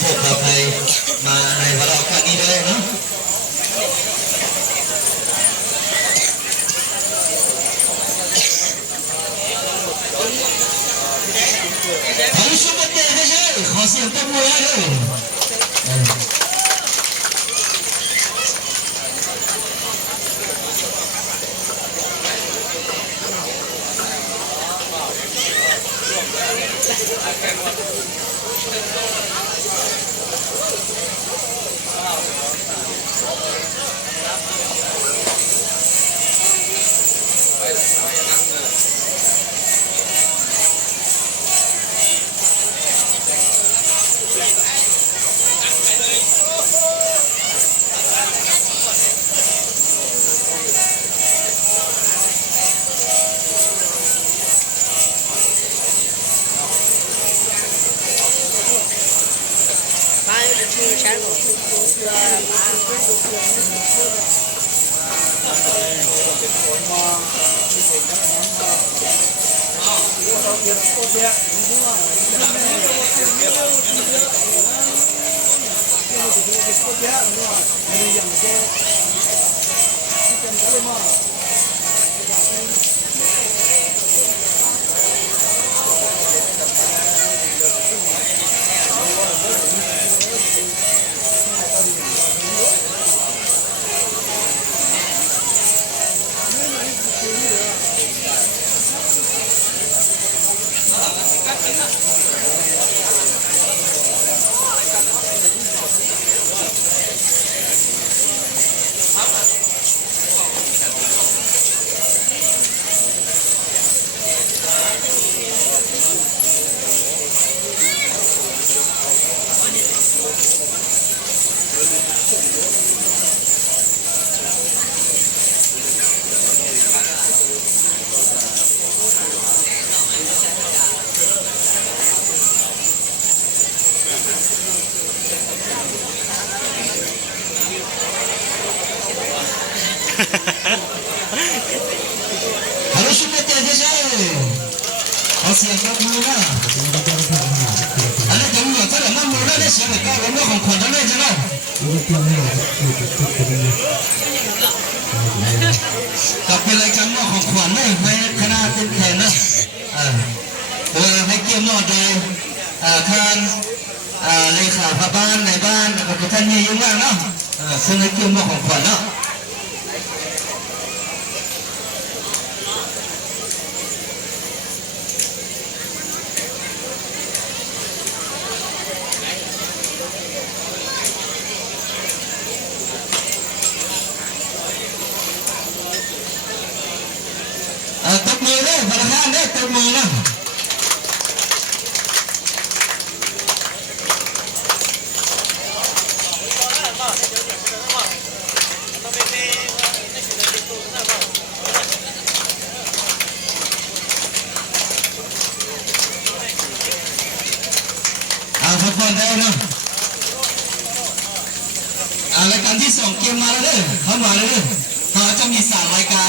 โทษขออภัยมาในวันเราครั้งนี้ด้วยเนาะขอชุบเตะไม่ใช่ขอเสียงตบมือให้ด้วยขอชุบเตะไม่ใช่ขอเสียงตบมือนะอันนี้ผมอยากจะเล่นน้ำมือได้เสียงเลยก็ร้องด้วยของขวัญได้เลยใช่ไหมกลับไปรายการนอกของขวัญเลยในคณะเต็มแขนนะให้เกี่ยมนอดเลยทางเลขาพระบ้านในบ้านกับท่านมียุ่งมากเนาะซึ่งให้เกี่ยมนอกของขวัญเนาะตบมือได้พนักงานได้ตบมือนะทุกคนได้นะรายการที่2เกมมาแล้วเด้อเข้ามาแล้วเด้อจะมี3รายการ